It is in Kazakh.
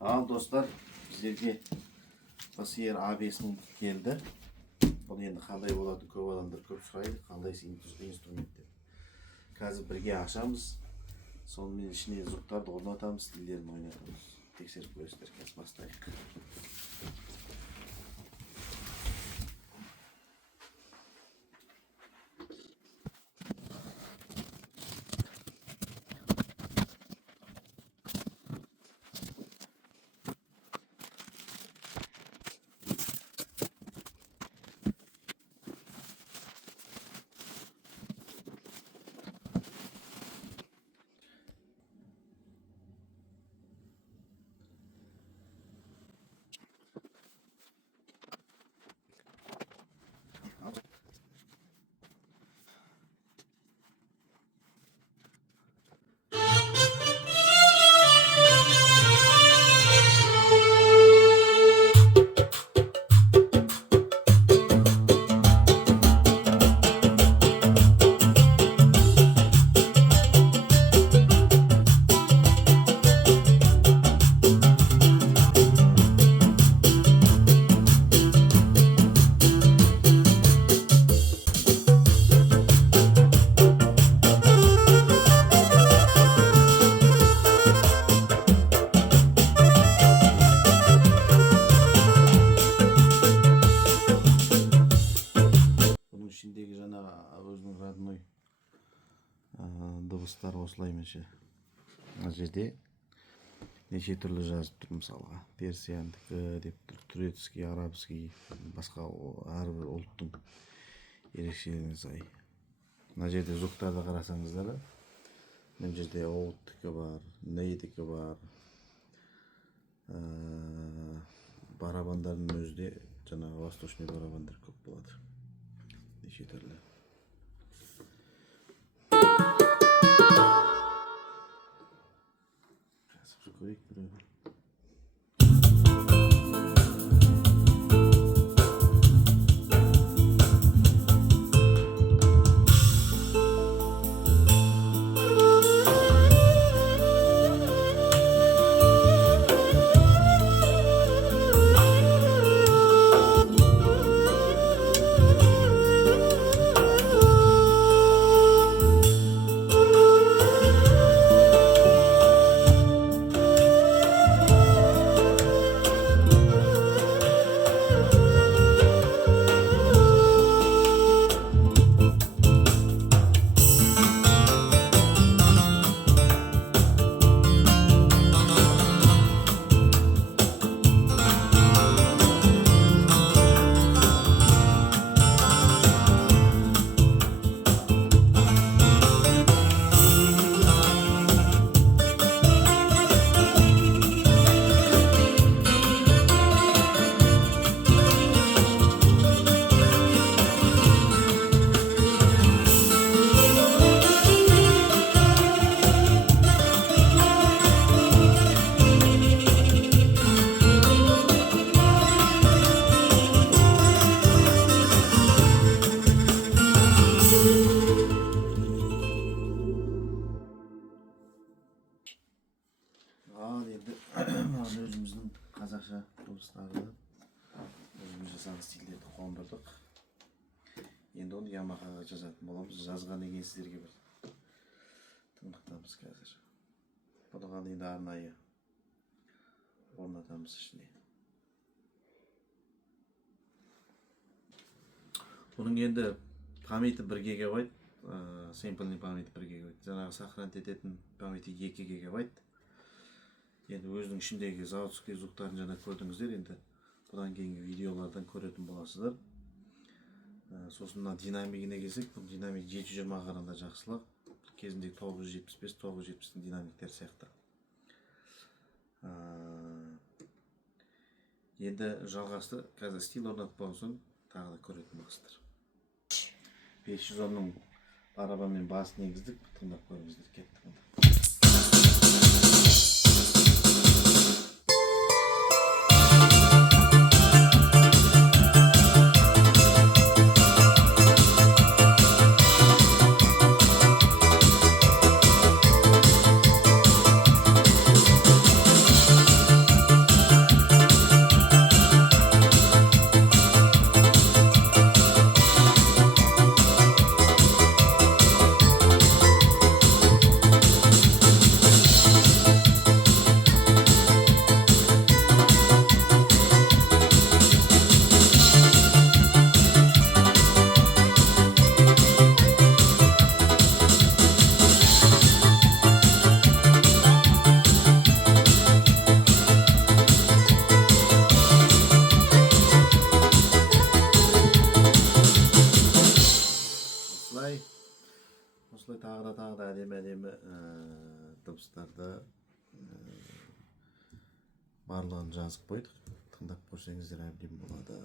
Al dostlar, bizlerge Basiyer AB'sinin geldi. Bunu endi qanday bo'ladi, ko'p odamlar ko'p so'raydi, qanday instrument deb. Hozir birga ашамыз. Сонымен ішіне звуктарды орнатамыз, тілдерін ойнатамыз. Тексеріп көресіздер, қазір бастайық. İçindeki жаңағы өзінің родной дыбыстар осылай менше. Мына жерде неше түрлі жазып тұр, мысалға персияндікі деп тұр, турецкий, арабский, басқа әрбір ұлттың ерекшелігіне сай. Мына жерде звуктарды қарасаңыздар, мына жерде оудтікі бар, нейдікі бар, барабандардың өзде жаңағы восточный барабандар көп болады. Неше түрлі. Қазір көрейік біреу. Өзіміздің қазақша дыбыстарды өзіміз жасаған стильдерді қондырдық. Енді оны Ямахаға жазатын боламыз. Жазғаннан кейін сіздерге бір тыңдатамыз қазір. Бұған енді арнайы орнатамыз ішіне. Бұның енді памяті 1 гигабайт, сэмплінің памяті 1 гигабайт. Жаңағы сохранить ететін памяті 2 гигабайт. Енді өзінің ішіндегі заводский звуктарын жаңа көрдіңіздер, енді бұдан кейінгі видеолардан көретін боласыздар. Сосын мына динамигіне келсек, бұл динамик 720-ға қарағанда жақсылап, кезіндегі 975-970-тің динамиктер сияқты. Енді жалғасты, қазір стил орнатып болсын, тағы да көретін боласыздар. 510-ның барабанмен басын егіздік, тыңдап көріңіздер, кеттік. тағы да әдемі дыбыстарды барлығын жазып қойдық. Тыңдап көрсеңіздер әбден болады.